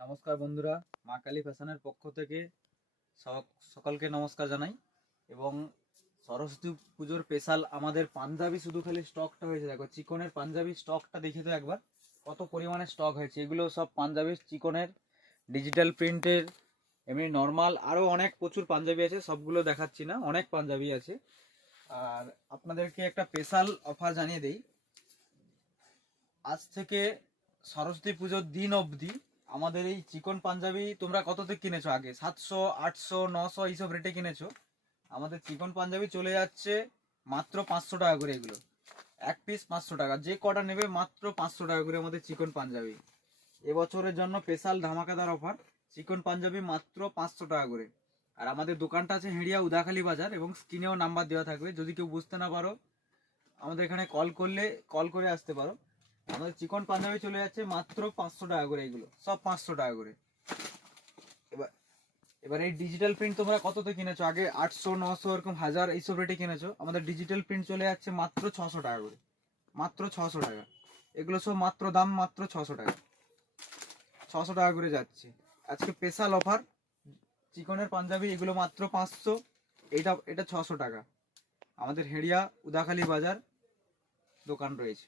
নমস্কার বন্ধুরা, মা কালী ফ্যাশনের পক্ষ থেকে সকলকে নমস্কার জানাই। এবং সরস্বতী পুজোর স্পেশাল আমাদের পাঞ্জাবি শুধু খালি স্টকটা হয়েছে। দেখো চিকনের পাঞ্জাবি স্টকটা দেখে তো একবার কত পরিমাণে স্টক হয়েছে। এগুলো সব পাঞ্জাবি চিকনের, ডিজিটাল প্রিন্টের, এমনি নর্মাল আরও অনেক প্রচুর পাঞ্জাবি আছে, সবগুলো দেখাচ্ছি না, অনেক পাঞ্জাবি আছে। আর আপনাদেরকে একটা স্পেশাল অফার জানিয়ে দেই, আজ থেকে সরস্বতী পুজোর দিন অবধি আমাদের এই চিকন পাঞ্জাবি তোমরা কততে কিনেছো? আগে 700, 800, 900 এইসব রেটে কিনেছো। আমাদের চিকন পাঞ্জাবি চলে যাচ্ছে মাত্র 500 টাকা করে। এগুলো এক পিস 500 টাকা, যে কটা নেবে মাত্র 500 টাকা করে আমাদের চিকন পাঞ্জাবি। এবছরের জন্য স্পেশাল ধামাকাদার অফার, চিকন পাঞ্জাবি মাত্র 500 টাকা করে। আর আমাদের দোকানটা আছে হেড়িয়া উদাখালি বাজার, এবং স্ক্রিনেও নাম্বার দেওয়া থাকবে। যদি কেউ বুঝতে না পারো আমাদের এখানে কল করে আসতে পারো। আমাদের চিকন পাঞ্জাবি চলে যাচ্ছে মাত্র 500 টাকা করে, এগুলো সব 500 টাকা করে। এবার এবার এই ডিজিটাল প্রিন্ট তোমরা কততে কিনেছো? আগে 800, 900, এরকম 1000 এইসব রেটে কিনেছো। আমাদের ডিজিটাল প্রিন্ট চলে যাচ্ছে মাত্র 600 টাকা করে, মাত্র 600 টাকা। এগুলো সব মাত্র দাম মাত্র 600 টাকা, 600 টাকা করে যাচ্ছে। আজকে স্পেশাল অফার চিকনের পাঞ্জাবি, এগুলো মাত্র 500, এটা 600 টাকা। আমাদের হেড়িয়া উদাখালি বাজার দোকান রয়েছে।